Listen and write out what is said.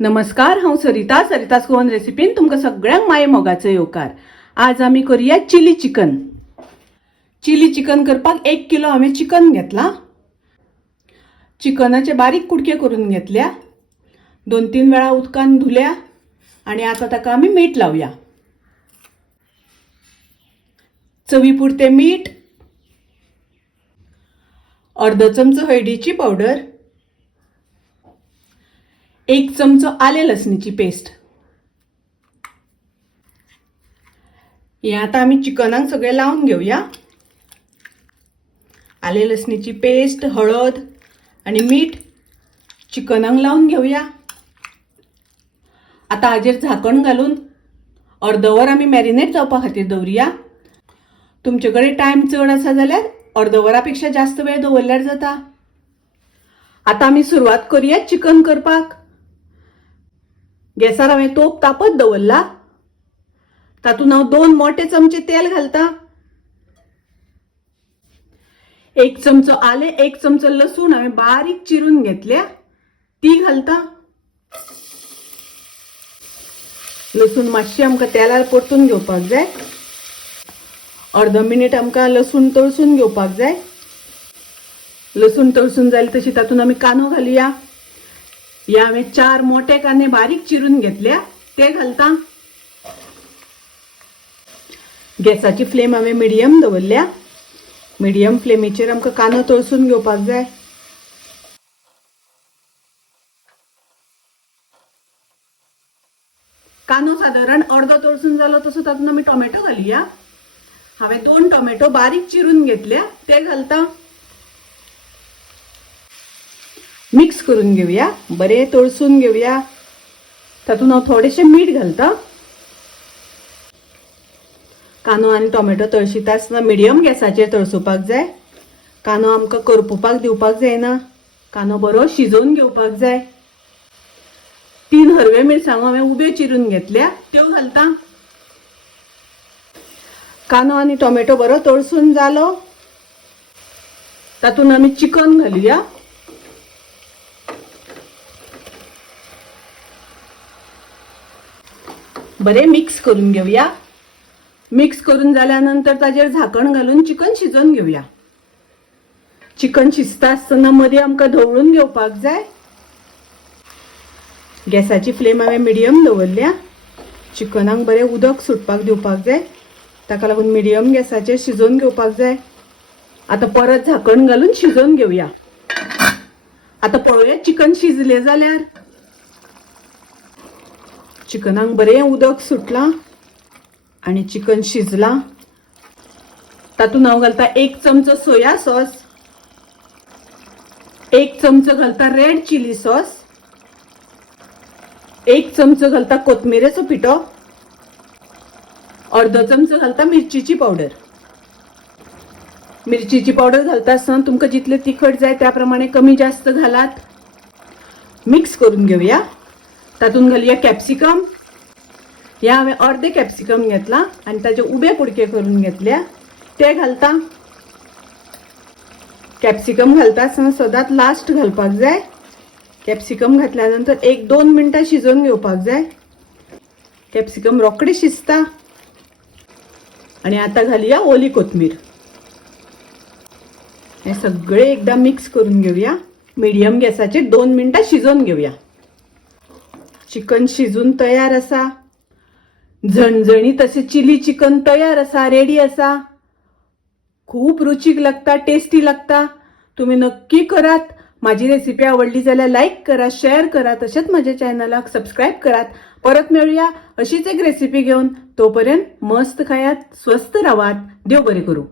नमस्कार, हांव सरितास गोवन रेसिपीन तुमकां सगळ्यांक माये मोगाचो येवकार। आज आमी करूया चिली चिकन। चिली चिकन करपाक 1 किलो हांवें चिकन घेतला। चिकनाचे बारीक कुडके करून घेतल्या, 2-3 वेळा उदकान धुल्या आणि आता ताका आमी मीठ लावया। चवी पुरते मीठ, अर्धो चमचो हळदीची पावडर, 1 चमचो आले लसणीची पेस्ट। हे आता आमी चिकनाक सगळे लावून घेऊया। आले लसणीची पेस्ट, हळद आणि मीठ चिकनाक लावून घेऊया। आता हाजेर झाकण घालून अर्धवर आमी मॅरिनेट जावपा खातीर दवरुया। तुमचेकडे टाइम चड आसा जाल्यार अर्धवरापेक्षा जास्त वेळ दवरल्यार जाता। आता आमी सुरुवात करूया चिकन करपाक। गॅसार हांवें तोप तापत दवरला। तातूंत हांव 2 मोठे चमचे तेल घालता। 1 चमचो आले, 1 चमचो लसूण हांवें बारीक चिरून घेतल्या, ती घालता। लसूण मातशी आमकां तेलार परतून घेवपाक जाय। अर्धो मिनिट आमकां लसूण तळसून घेवपाक जाय। लसूण तळसून जाली तशी तातूंत आमी कांदो घालुया। या हांवें 4 मोठे कांदे बारीक चिरून घेतल्या, ते घालता। गॅसाची फ्लेम हांवें मिडियम दवरल्या। मिडियम फ्लेमीचेर आमकां कांदो तळसून घेवपाक जाय। कांदो सादारण अर्धो तळसून जालो तसो तातूंत आमी टोमॅटो घालुया। हांवें 2 टोमॅटो बारीक चिरून घेतल्या, ते घालता। मिक्स करून घेऊया, बरे तळसून घेऊया। तातूंत हांव थोडेशें मीठ घालता। कांदो आनी टोमॅटो तळशिता आसतना मिडियम गॅसाचेर तळसुपाक जाय। कांदो आमकां करपुपाक दिवपाक जायना। कांदो बरो शिजोवन घेवपाक जाय। 3 हरवे मिरसांगो हांवें उब्यो चिरून घेतल्या, त्यो घालता। कांदो आनी टोमॅटो बरो तळसून जालो, तातूंत आमी चिकन घालुया। बरे मिक्स करून घेऊया। मिक्स करून झाल्यानंतर ताजेर झाकण घालून चिकन शिजवून घेऊया। चिकन शिजता आसतना मध्ये आमकां ढवळून घेवपाक जाय। गॅसाची फ्लेम हांवें मिडियम दवरल्या। चिकनाक बरें उदक सुटपाक दिवपाक जाय, ताका लागून मिडियम गॅसाचेर शिजोवन घेवपाक जाय। आता परत झाकण घालून शिजोवन घेऊया। आता पळोवया चिकन शिजले जाल्यार। चिकनाक बरें उदक सुटला आणि चिकन शिजला। तातूंत हांव घालता 1 चमचो सोया सॉस, 1 चमचो घालता रेड चिली सॉस, 1 चमचो घालता कोथमिरेचो पिठो, अर्धो चमचो घालता मिरचीची पावडर। मिरचीची पावडर घालता आसतना तुमकां जितले तिखट जाय त्या प्रमाणे कमी जास्त घालात। मिक्स करून घेऊया। तातूंत घालुया कॅप्सिकम। या हांवें अर्धे कॅप्सिकम घेतला आणि ताचे उबे कुडके करून घेतल्या, ते घालता। कॅप्सिकम घालता आसतना सदांच लास्ट घालपाक जाय। कॅप्सिकम घातल्यानंतर 1-2 मिनटां शिजोवन घेवपाक जाय। कॅप्सिकम रोखडे शिजता। आणि आता घालुया ओली कोथमीर। हे सगळे एकदा मिक्स करून घेऊया। मीडियम गॅसाचेर 2 मिनटां शिजोवन घेऊया। चिकन शिजून तयार आसा। झणझणीत असे चिली चिकन तयार आसा, रेडी आसा। खूप रुचीक लागता, टेस्टी लागता। तुम्ही नक्की करात। माझी रेसिपी आवडली जाल्यार लाईक करा, शेअर करा, तसेच माझ्या चॅनलाक सबस्क्राईब करात। परत मिळूया अशीच एक रेसिपी घेऊन। तोपर्यंत मस्त खायात, स्वस्त राहात, देव बरे करू।